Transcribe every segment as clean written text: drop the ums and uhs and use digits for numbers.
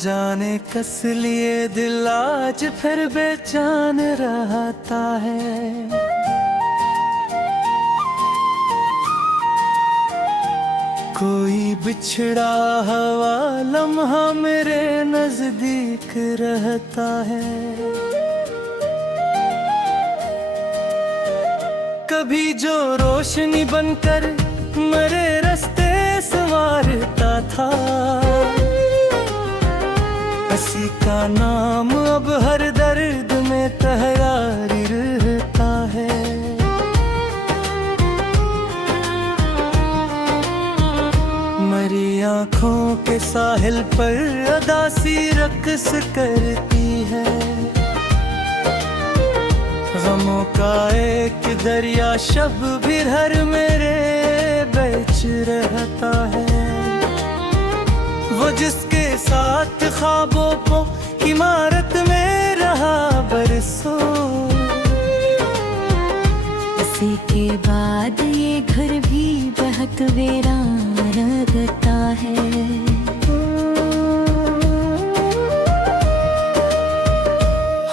जाने कस लिए दिल आज फिर बेचैन रहता है। कोई बिछड़ा हुआ लम्हा मेरे नजदीक रहता है। कभी जो रोशनी बनकर मेरे रास्ते संवारता था, उसी का नाम अब हर दर्द में तहरारी रहता है। मेरी आँखों के साहिल पर अदासी रक्स करती है। गमों का एक दरिया शब भी हर मेरे बेच रहता है। वो जिसके साथ ख्वाबों को इमारत में रहा बरसों, उसी के बाद ये घर भी बहुत वीरान लगता है।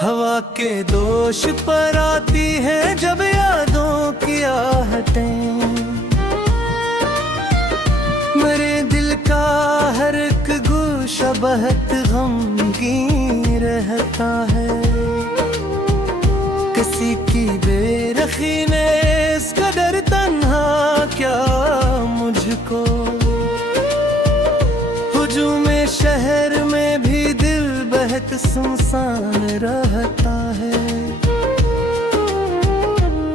हवा के दोष पर आती है जब यादों की आहटें। मेरे दिल का हर एक गोशा बहुत गमगीन रहता है। किसी की बेरखी ने इस कदर तन्हा क्या मुझको। हुजूमे शहर में भी दिल बहुत सुनसान रहता है।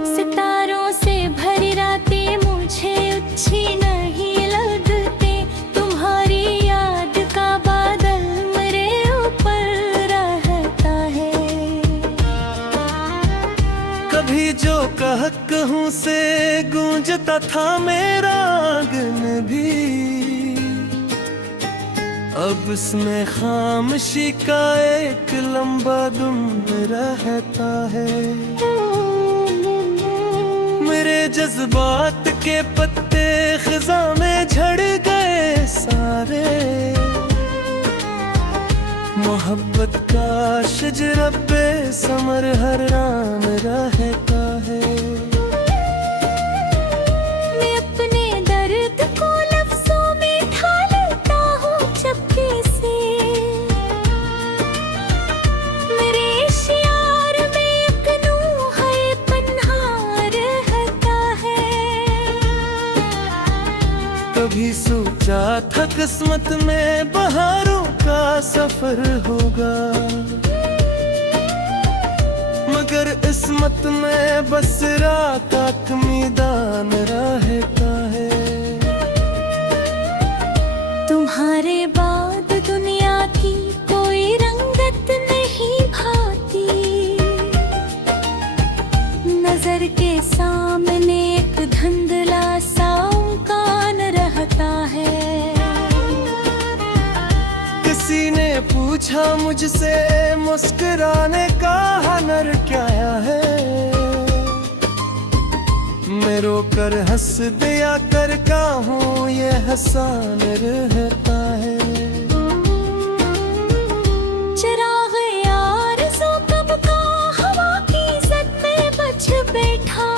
सितारों से भरी रातें मुझे अच्छी नहीं लगती। तुम्हारी याद का बादल मेरे ऊपर रहता है। कभी जो कहूँ से गूंजता था मेरा आंगन भी, अब उसमें खामोशी का एक लंबा दुम रहता है। मेरे जज्बात के पत्ते खिज़ां में झड़ गए सारे। मोहब्बत का शजरा बेसमर हरान रहता है। मैं अपने दर्द को लफ्ज़ों में ढालता हूँ चुपके से। मेरे इश्यार में एक नूह है पन्हा रहता है। कभी सोचा था किस्मत में बहारों का सफर होगा, मगर इस्मत में बस रात मैदान रहता है। तुम्हारे बाद दुनिया की कोई रंगत नहीं भाती। नजर के सामने एक धुंधला सा कान रहता है। किसी ने पूछा मुझसे मुस्कुराने का हुनर क्या है। मैं रोकर हंस दिया करता हूँ ये हसान रहता है। चिराग आरज़ू कब का हवा की ज़द में बच बैठा,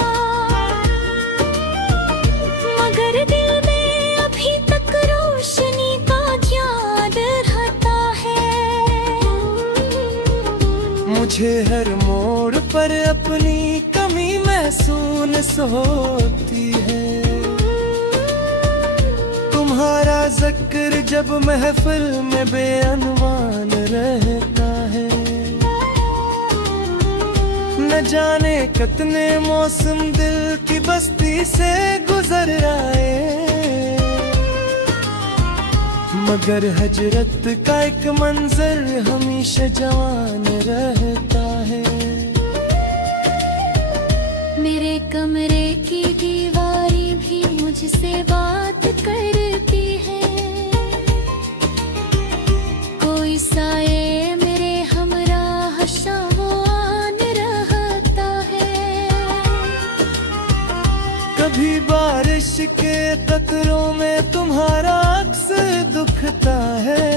मगर दिल में अभी तक रोशनी का याद रहता है। मुझे हर मोड़ पर अपनी कमी महसूस होती है। तुम्हारा जिक्र जब महफिल में बेअनवान रहता है। न जाने कितने मौसम दिल की बस्ती से गुजर आए, मगर हजरत का एक मंजर हमेशा जवान रहता है। मेरे कमरे की दीवारी भी मुझसे बात करती है। कोई साये मेरे हमराह शामान रहता है। कभी बारिश के कतरों में तुम्हारा अक्स दुखता है।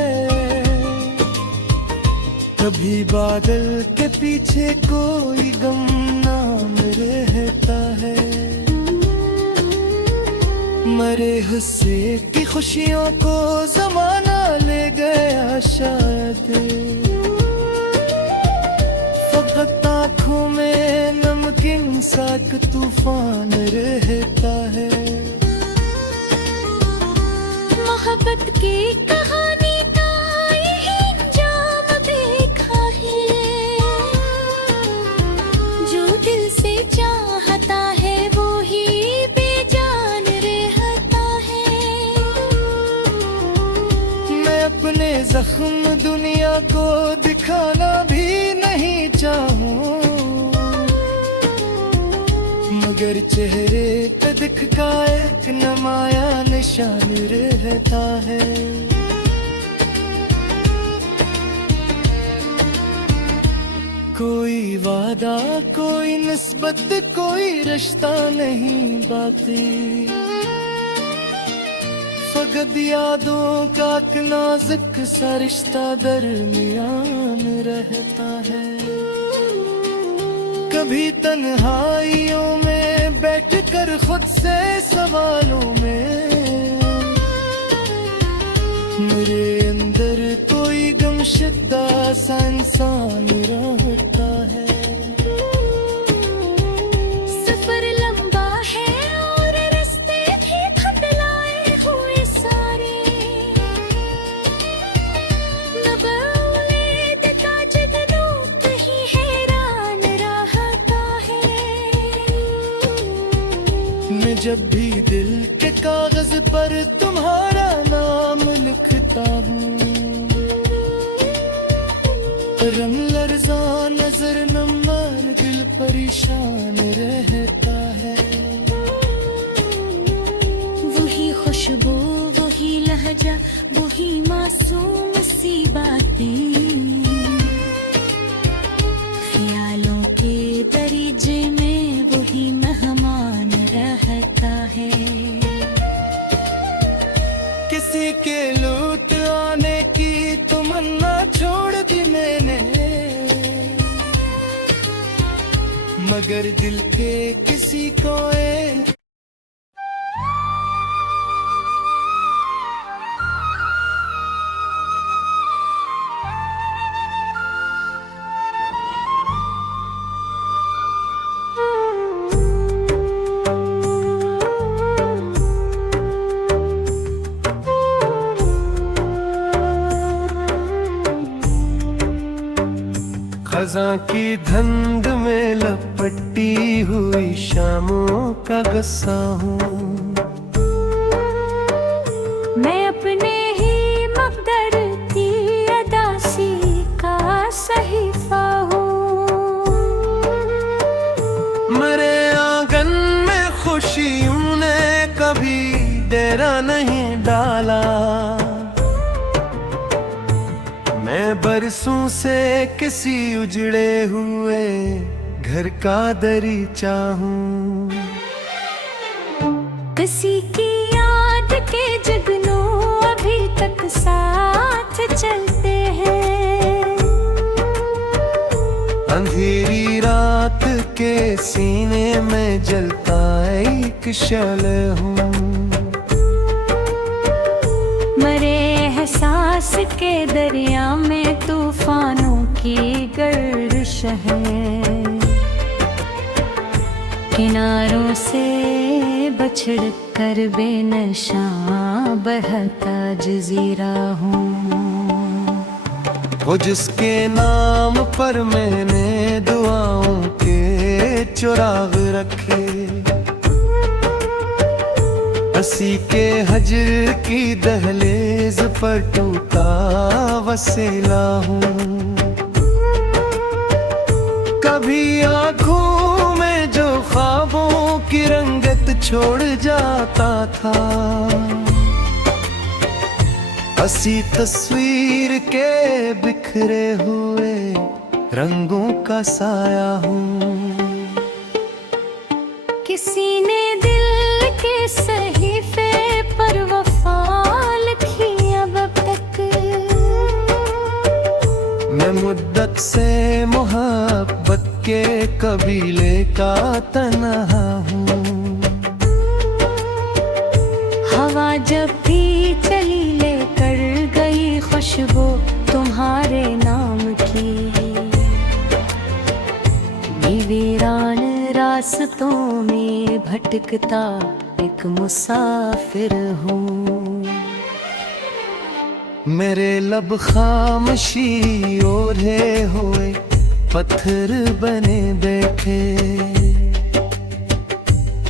कभी बादल के पीछे कोई गम नाम रहता है, मरे हुस्से की खुशियों को जमाना ले गया शायद। फकत आँखों में नमकीन सा एक तूफान रहता है। मोहब्बत की कहानी का ये अंजाम देखा है, जो दिल से चाहता है वो ही बेजान रहता है। मैं अपने जख्म दुनिया को दिखाना भी नहीं चाहूं, मगर चेहरे पे दिख का एक नमाया निशान रहता है। कोई वादा, कोई निस्बत, कोई रिश्ता नहीं बाकी, फकत यादों का एक नाजुक सा रिश्ता दरमियान रहता है। कभी तन्हाइयों में बैठकर खुद से सवालों में, मेरे अंदर कोई गमशुदा सा इंसान रहता है। सफर लंबा है और रास्ते भी बदलाए हुए सारे, नबूलेद का जगनू कहीं हैरान रहता है। मैं जब भी दिल के कागज पर तुम्हारा नाम लिखता हूँ, रंग लर्जा नजर नंबर दिल परेशान रहता है। वही खुशबू, वही लहजा, वही मासूम सी बातें, ख्यालों के दरिजे में वही मेहमान रहता है। किसी के लूट आने की तमन्ना छोड़ दी मैंने, मगर दिल के किसी को एक खज़ां की धंध में लपटी हुई शामों का गस्सा हूँ। मैं अपने ही मकदर की अदासी का सहीफा हूँ। मेरे आंगन में खुशियों ने कभी डेरा नहीं डाला, मैं बरसों से किसी उजड़े हुए घर का दरीचा हूँ। किसी की याद के जगनू अभी तक साथ चलते हैं, अंधेरी रात के सीने में जलता एक शअले हूँ। मरे एहसास के दरिया में तूफानों की गर्दिश है, किनारों से बछड़ कर बेनशा बहता जजीरा हूँ। वो जिसके नाम पर मैंने दुआओं के चुराग रखे, हंसी के हजर की दहलीज पर टूटा वसीला हूँ। कभी आँखों में जो ख्वाबों की रंगत छोड़ जाता था, हंसी तस्वीर के बिखरे हुए रंगों का साया हूँ। किसी ने दिल के सहीफे पर वफा लिखी अब तक, मैं मुद्दा शिद्दत से मोहब्बत के कबीले का तन्हा हूँ। हवा जब भी चली लेकर गई खुशबू तुम्हारे नाम की, वीरान रास्तों में भटकता एक मुसाफिर हूँ। मेरे लब खामोशी ओढ़े हुए पत्थर बने बैठे,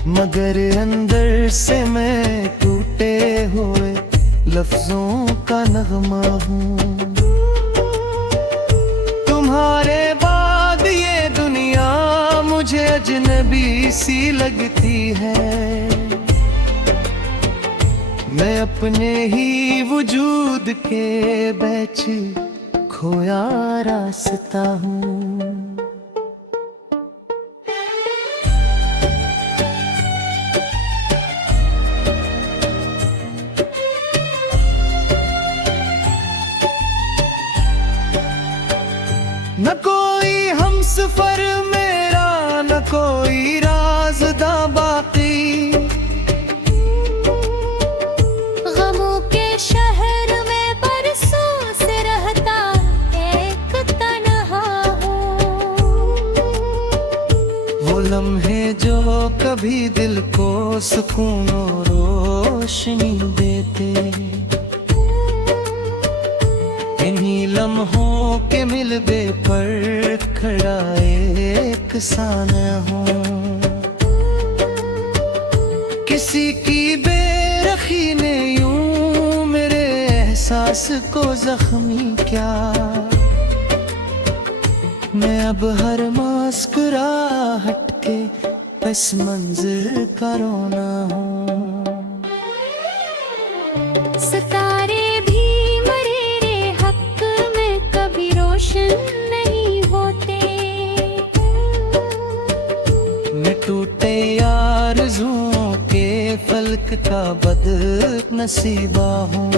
मगर अंदर से मैं टूटे हुए लफ्जों का नगमा हूँ। तुम्हारे बाद ये दुनिया मुझे अजनबी सी लगती है। मैं अपने ही वजूद के बीच खोया रास्ता हूँ। न कोई हमसफर मेरा, न कोई राज़दा बाकी, गमों के शहर में बरसों से रहता एक तन्हा हूँ। वो लम्हे जो कभी दिल को सुकून और रोशनी देते, इन्हीं लम्हों के मिलबे पर खड़ा एक सान हूँ। किसी की बेरखी ने यूं मेरे एहसास को जख्मी किया, मैं अब हर मुस्कुराहट के पस मंज़िर का रोना हूँ। सितारे भी मेरे हक में कभी रोशन नहीं होते, मैं टूटे आरज़ुओं के फलक का बदनसीबा हूँ।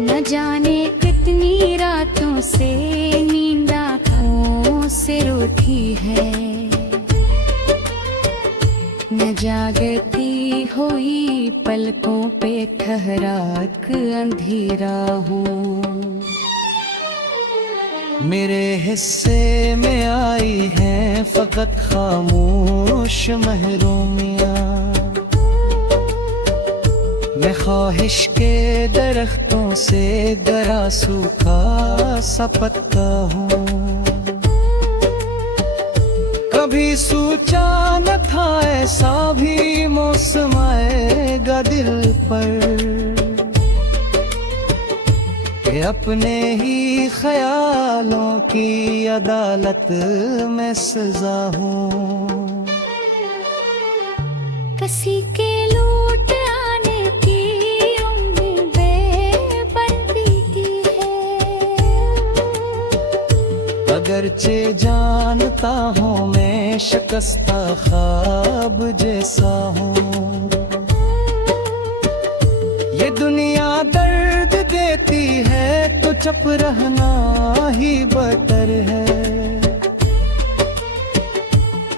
न जाने कितनी रातों से नींद आँखों से रोती है, न जागती हुई पलकों पे ठहराक अंधेरा हूँ। मेरे हिस्से में आई है फकत खामोश महरूमियाँ, मैं ख्वाहिश के दरख्तों से दरा सूखा सा पत्ता हूँ। कभी सोचा न था ऐसा भी मौसम आएगा दिल पर, कि अपने ही ख्यालों की अदालत में सजा हूँ। किसी के लौट आने की उम्मीदें बनती है, अगरचे जानता हूँ मैं शिकस्ता ख्वाब जैसा हूँ। ये दुनिया दर्द देती है तो चुप रहना ही बेहतर है।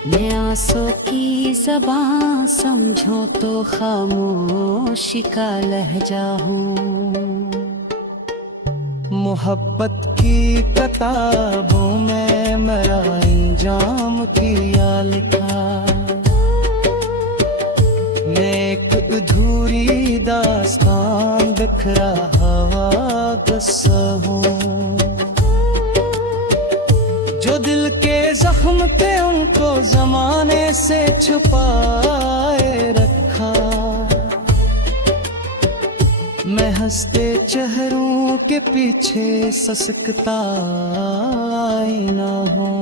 मैं आंसू की ज़बान समझो तो खामोशी का लहजा हूँ। मोहब्बत की किताबों में मेरा इंजाम किया लिखा, मैं एक अधूरी दास्तान बिखरा हवा किस्सा हूँ। जो दिल के जख्म थे उनको जमाने से छुपाए रखा, मैं हंसते चेहरों के पीछे ससकता आईना हूँ।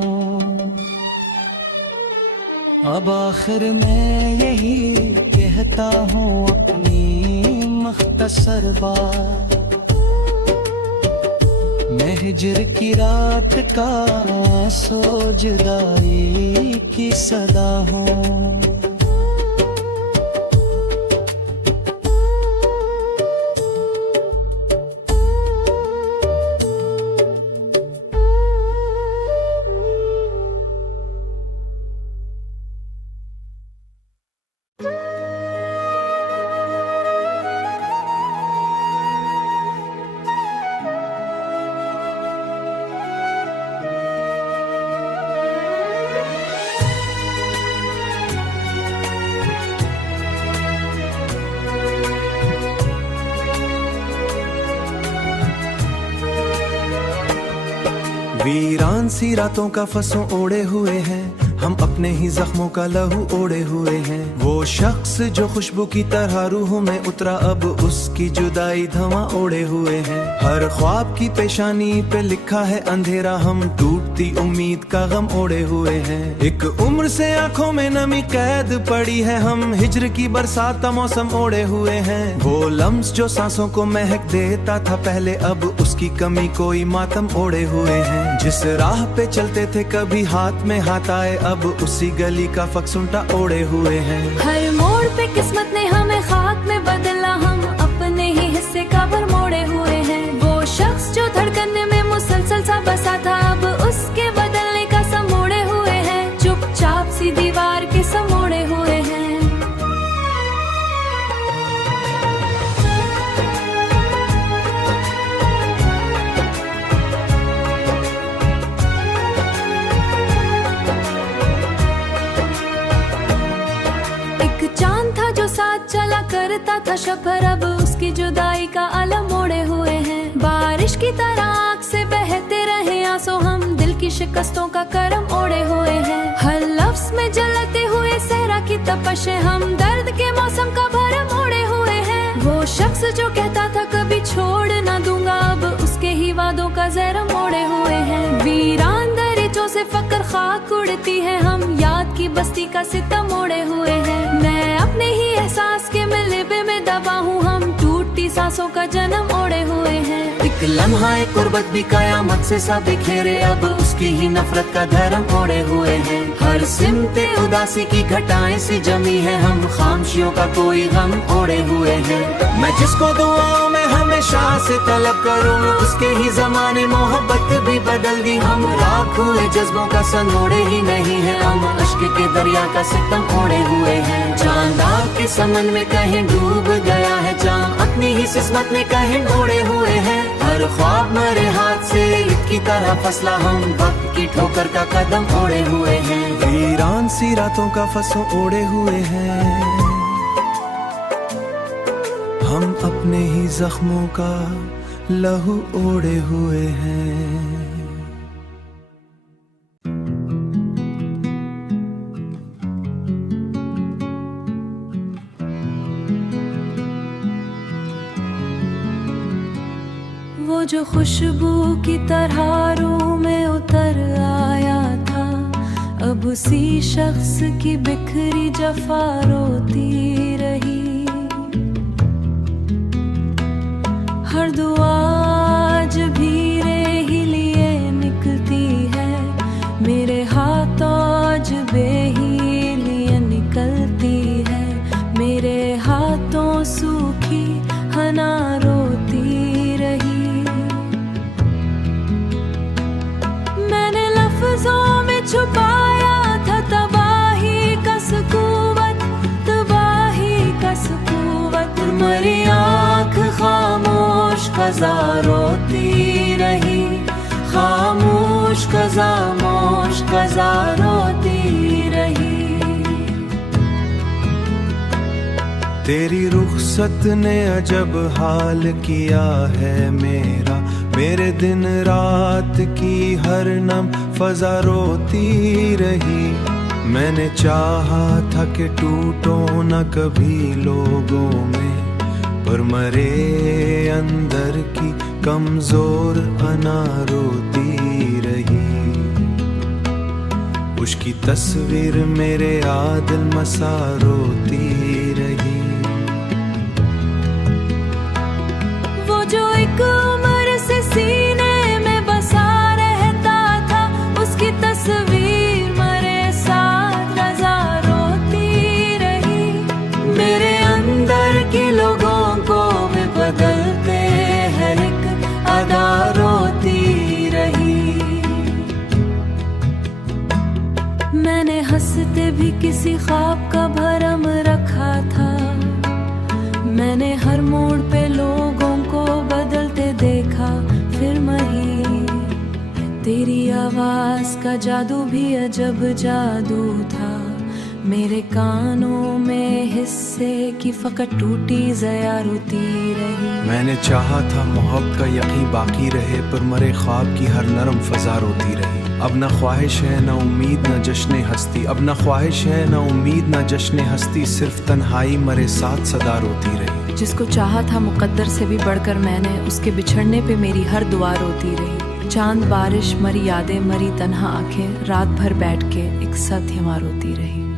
अब आखिर मैं यही कहता हूँ अपनी मख्तसर बात, मैं हिजर की रात का सो जुदाई की सदा हूँ। वीरान सी रातों का फसों ओढ़े हुए हैं, हम अपने ही जख्मों का लहू ओढ़े हुए हैं। वो शख्स जो खुशबू की तरह रूह में उतरा, अब उसकी जुदाई धवां ओढ़े हुए हैं। हर ख्वाब की पेशानी पे लिखा है अंधेरा, हम टूटती उम्मीद का गम ओढ़े हुए हैं। एक उम्र से आंखों में नमी कैद पड़ी है, हम हिज्र की बरसात का मौसम ओढ़े हुए हैं। वो लम्स जो सांसों को महक देता था पहले, अब उसकी कमी कोई मातम ओढ़े हुए हैं। जिस राह पे चलते थे कभी हाथ में हाथ आए, अब उसी गली का फक्सुंटा ओढ़े हुए हैं। हर मोड़ पे किस्मत ने हमें खाक में बदला, हम अपने ही हिस्से का भर मोड़े हुए हैं। वो शख्स जो धड़कन में मुसलसल सा बसा था, अब उसके बदलने का सब मोड़े हुए हैं। चुपचाप सी दीवार के सब मोड़े हुए हैं। चांद था जो साथ चला करता था शफर, अब उसकी जुदाई का अलम मोड़े हुए हैं। बारिश की तरह आँख से बहते रहे आंसू, हम दिल की शिकस्तों का करम ओढ़े हुए हैं। हर लफ्ज में जलते हुए सहरा की तपश है, हम दर्द के मौसम का भरम ओढ़े हुए हैं। वो शख्स जो कहता था कभी छोड़ ना दूंगा, अब उसके ही वादों का जहरम ओढ़े हुए हैं। वीरान दरीचों से फकर खाक उड़ती है, हम याद की बस्ती का सितम ओढ़े हुए हैं। मैं अपने ही एहसास के मिलबे में दबा हूँ, हम टूटती सांसों का जन्म ओढ़े हुए हैं। एक लम्हा एक कुर्बत भी कयामत से सा बिखेरे, अब उसकी ही नफरत का धर्म ओढ़े हुए हैं। हर सिमते उदासी की घटाएं सी जमी है, हम खामोशियों का कोई गम ओढ़े हुए हैं। मैं जिसको दुआओं में हमेशा से तलब करूँ, उसके ही जमाने मोहब्बत भी बदल दी। हम राख हुए जज्बों का संग ही नहीं है, हम अश्क के दरिया का सितम ओढ़े हुए हैं। चांद आग के समन में कहीं डूब गया है, चांद अपनी ही किस्मत में कहीं ओढ़े हुए हैं। हर ख्वाब मरे हाथ से ईद की तरह फसला, हम वक्त की ठोकर का कदम ओढ़े हुए हैं। वीरान सी रातों का फसों ओढ़े हुए हैं, हम अपने ही जख्मों का लहू ओढ़े हुए हैं। वो जो खुशबू की तरह रूह में उतर आया था, अब उसी शख्स की बिखरी जफा रोती रही। हर दुआ आज भी ही लिए निकलती है, मेरे हाथ आज बेहीलिए निकलती है। मेरे हाथों सूखी हना रोती रही। मैंने लफ्जों में छुपाया था तबाही का सुकूवत, तबाही का सुकूवत। मरी आँख खामोश क़ज़ा रोती रही, खामोश खामोश क़ज़ा रोती रही। तेरी रुखसत ने अजब हाल किया है मेरा, मेरे दिन रात की हर नम फजा रोती रही। मैंने चाहा था कि टूटो न कभी लोगों में, पर मरे अंदर की कमजोर अना रोती रही। उसकी तस्वीर मेरे आदिल मसा रोती रही। वो जो एक उम्र से सीने में बसा रहता था, उसकी तस्वीर मरे साथ रज़ा रोती रही। मेरे अंदर के लोगों को भी बदलते हैं एक अदा रोती रही। मैंने हंसते भी किसी ख्वाब का भरम रखा था, मैंने हर मोड़ पे लोगों को बदलते देखा। फिर वही तेरी आवाज का जादू भी अजब जादू था, मेरे कानों में हिस्से की फकत टूटी ज़या रोती रही। मैंने चाहा था मोहब्बत का यकीन बाकी रहे, पर मरे ख्वाब की हर नरम फजा रोती रही। अब न ख्वाहिश है न उम्मीद न जश्न हस्ती, अब न ख्वाहिश है न उम्मीद न जश्न हस्ती, सिर्फ तन्हाई मरे साथ सदा रोती रही। जिसको चाहा था मुकद्दर से भी बढ़कर मैंने, उसके बिछड़ने पे मेरी हर दुआ रोती रही। चांद बारिश मरी यादें मरी तन्हा आंखें, रात भर बैठ के एक सत्य रोती रही।